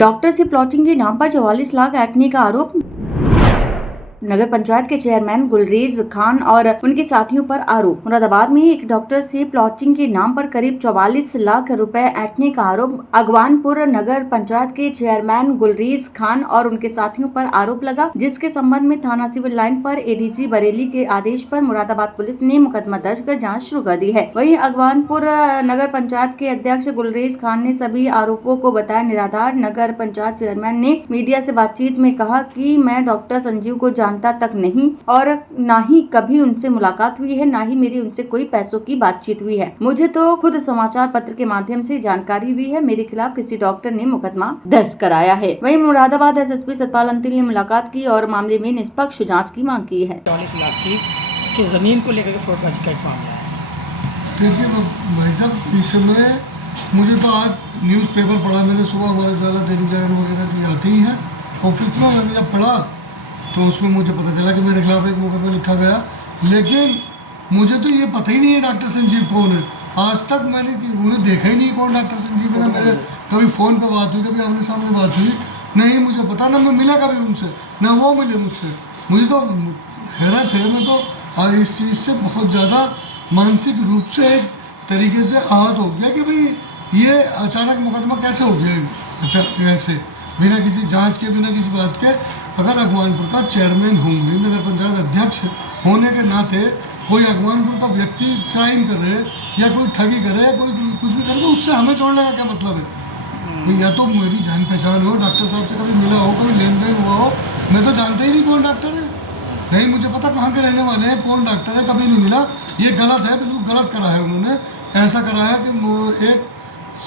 Doctor से plotting के नाम पर 44 लाख ऐंठने का आरोप। नगर पंचायत के चेयरमैन गुलरेज खान और उनके साथियों पर आरोप। मुरादाबाद में एक डॉक्टर से प्लॉटिंग के नाम पर करीब 44 लाख रुपए ऐंठने का आरोप। अगवानपुर नगर पंचायत के चेयरमैन गुलरेज खान और उनके साथियों पर आरोप लगा, जिसके संबंध में थाना सिविल लाइन पर एडीसी बरेली के आदेश पर मुरादाबाद पुलिस ने मुकदमा दर्ज कर जाँच शुरू कर दी है। वहीं अगवानपुर नगर पंचायत के अध्यक्ष गुलरेज खान ने सभी आरोपों को बताया निराधार। नगर पंचायत चेयरमैन ने मीडिया से बातचीत में कहा कि मैं डॉक्टर संजीव को जानता तक नहीं और ना ही कभी उनसे मुलाकात हुई है, ना ही मेरी उनसे कोई पैसों की बातचीत हुई है। मुझे तो खुद समाचार पत्र के माध्यम से जानकारी हुई है। मेरे खिलाफ किसी डॉक्टर ने मुकदमा दर्ज कराया है। वहीं मुरादाबाद एसएसपी सतपाल अंतिल ने मुलाकात की और मामले में निष्पक्ष जाँच की मांग की है। 44 लाख की जमीन को लेकर फ्रॉडबाजी का एक मामला है। देखिए भाई साहब, इस समय मुझे तो आज न्यूज़पेपर पढ़ा मैंने, सुबह हमारे ज्वाला दैनिक जागरण वगैरह जो आती ही हैं ऑफिस में, मैंने जब पढ़ा तो उसमें मुझे पता चला कि मेरे खिलाफ एक मुकदमा लिखा गया। लेकिन मुझे तो ये पता ही नहीं है डॉक्टर संजीव कौन है। आज तक मैंने उन्हें देखा ही नहीं कौन डॉक्टर संजीव है। ना मेरे कभी फ़ोन पे बात हुई, कभी आमने सामने बात हुई, नहीं मुझे पता, ना मैं मिला कभी उनसे, ना वो मिले मुझसे। मुझे तो हैरत है, मैं तो इस चीज़ से बहुत ज़्यादा मानसिक रूप से एक तरीके से आहत हो गया कि भाई ये अचानक मुकदमा कैसे हो गया। अच्छा, ऐसे बिना किसी जांच के, बिना किसी बात के, अगर अगवानपुर का चेयरमैन होंगे, नगर पंचायत अध्यक्ष होने के नाते कोई अगवानपुर का व्यक्ति क्राइम कर रहे या कोई ठगी करे या कोई कुछ भी करे तो उससे हमें जोड़ने का क्या मतलब है। या तो मेरी जान पहचान हो, डॉक्टर साहब से कभी मिला हो, कभी लेन देन हुआ हो, मैं तो जानता ही नहीं कौन डॉक्टर है, नहीं मुझे पता कहाँ के रहने वाले हैं, कौन डॉक्टर है, कभी नहीं मिला। ये गलत है, बिल्कुल गलत करा है उन्होंने। ऐसा करा है कि एक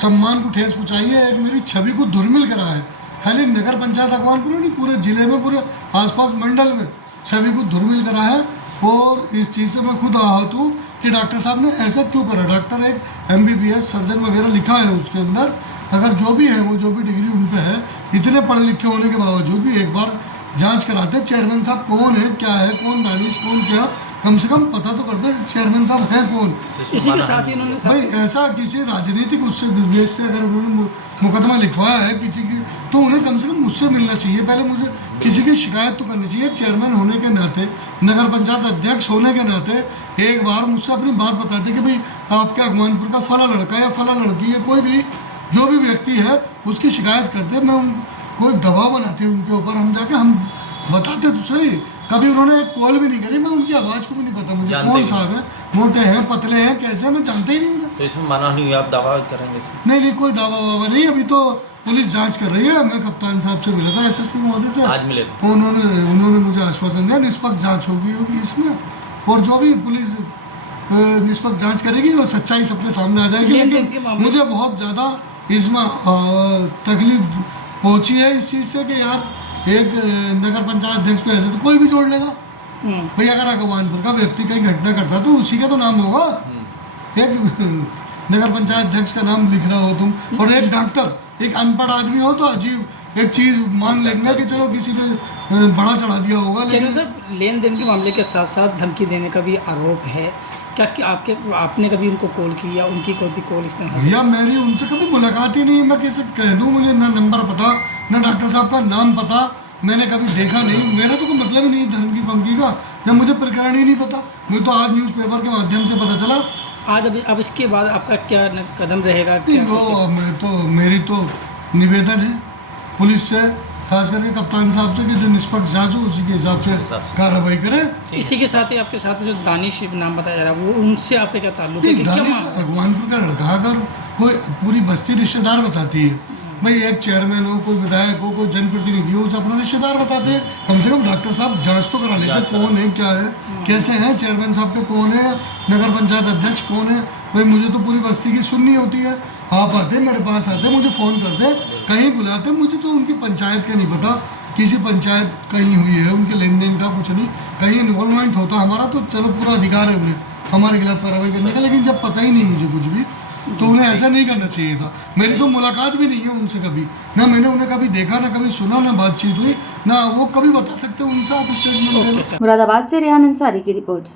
सम्मान को ठेस पहुँचाई है, एक मेरी छवि को धूमिल करा है। खाली नगर पंचायत अगवानपुर नहीं, पूरे जिले में, पूरे आसपास मंडल में छवि को धूमिल करा है। और इस चीज़ से मैं खुद आहत हूँ कि डॉक्टर साहब ने ऐसा क्यों करा। डॉक्टर एक MBBS सर्जन वगैरह लिखा है उसके अंदर, अगर जो भी है वो जो भी डिग्री उन पे है, इतने पढ़े लिखे होने के बावजूद भी एक बार जांच कराते चेयरमैन साहब कौन है, क्या है, कौन दानिश, कौन क्या, कम से कम पता तो करते चेयरमैन साहब हैं कौन। इसी के साथ ही उन्होंने भाई ऐसा किसी राजनीतिक उससे दुर्वेश से अगर उन्होंने मुकदमा लिखवाया है किसी की, तो उन्हें कम से कम मुझसे मिलना चाहिए। पहले मुझे किसी की शिकायत तो करनी चाहिए। चेयरमैन होने के नाते, नगर पंचायत अध्यक्ष होने के नाते एक बार मुझसे अपनी बात बताते कि भाई आपके अगवानपुर का फला लड़का या फला लड़की है, कोई भी जो भी व्यक्ति है उसकी शिकायत करते, मैं कोई दबाव बनाती उनके ऊपर, हम जाके हम बताते तो सही। कभी उन्होंने एक कॉल भी नहीं करी, मैं उनकी आवाज़ को भी नहीं पता मुझे कौन साहब है, मोटे हैं, पतले हैं, कैसे, मैं जानता ही नहीं। तो इसमें माना नहीं हुआ, आप दावा करेंगे? नहीं, कोई दावा वावा नहीं, अभी तो पुलिस जांच कर रही है। मैं कप्तान साहब से मिला था, SSP महोदय से, आज मिले तो उन्होंने मुझे आश्वासन दिया निष्पक्ष जाँच होगी इसमें, और जो भी पुलिस निष्पक्ष जाँच करेगी और सच्चाई सबके सामने आ जाएगी। लेकिन मुझे बहुत ज़्यादा इसमें तकलीफ पहुंची है इस चीज़ से कि यार एक नगर पंचायत अध्यक्ष को ऐसे तो कोई भी जोड़ लेगा। भाई अगर अगवानपुर का व्यक्ति कहीं घटना करता तो उसी का तो नाम होगा। एक नगर पंचायत अध्यक्ष का नाम लिख रहा हो तुम, और एक डॉक्टर, एक अनपढ़ आदमी हो तो अजीब एक चीज़ मान लेना कि चलो किसी ने बड़ा चढ़ा दिया होगा। लेकिन सर, लेन देन के मामले के साथ साथ धमकी देने का भी आरोप है। क्या कि आपने कभी उनको कॉल की या उनकी कोई भी कॉल इस तरह? भैया मेरी उनसे कभी मुलाकात ही नहीं। मैं कैसे कह दूँ, मुझे ना नंबर पता, ना डॉक्टर साहब का नाम पता, मैंने कभी देखा नहीं। मेरा तो कोई मतलब ही नहीं धमकी फमकी का, जब मुझे प्रकरण ही नहीं पता। मुझे तो आज न्यूज़पेपर के माध्यम से पता चला। आज अब इसके बाद आपका क्या कदम रहेगा? मेरी तो निवेदन है पुलिस से, खास करके कप्तान साहब से, कि जो निष्पक्ष जांच हो उसी के हिसाब से कार्रवाई करें। इसी के साथ ही आपके साथ जो दानिश नाम बताया जा रहा है, वो उनसे आपके क्या ताल्लुक है? दानिश अगवानपुर का लड़का, अगर कोई पूरी बस्ती रिश्तेदार बताती है, भाई एक चेयरमैन हो, कोई विधायक हो, कोई जनप्रतिनिधि हो, उसे अपना रिश्तेदार बताते हैं, कम से कम डॉक्टर साहब जांच तो करा लेते कौन है, क्या है, कैसे हैं, चेयरमैन साहब के कौन है, नगर पंचायत अध्यक्ष कौन है। भाई मुझे तो पूरी बस्ती की सुननी होती है। आप आते, मेरे पास आते, मुझे फ़ोन करते, कहीं बुलाते, मुझे तो उनकी पंचायत का नहीं पता, किसी पंचायत कहीं हुई है, उनके लेन देन का कुछ नहीं, कहीं इन्वॉल्वमेंट होता हमारा तो चलो पूरा अधिकार है उन्हें हमारे खिलाफ कार्रवाई करने का। लेकिन जब पता ही नहीं मुझे कुछ भी, तो उन्हें ऐसा नहीं करना चाहिए था। मेरी तो मुलाकात भी नहीं है उनसे कभी, ना मैंने उन्हें कभी देखा, ना कभी सुना, ना बातचीत हुई, ना वो कभी बता सकते उनसे आप स्टेटमेंट। मुरादाबाद से रेहान अंसारी की रिपोर्ट।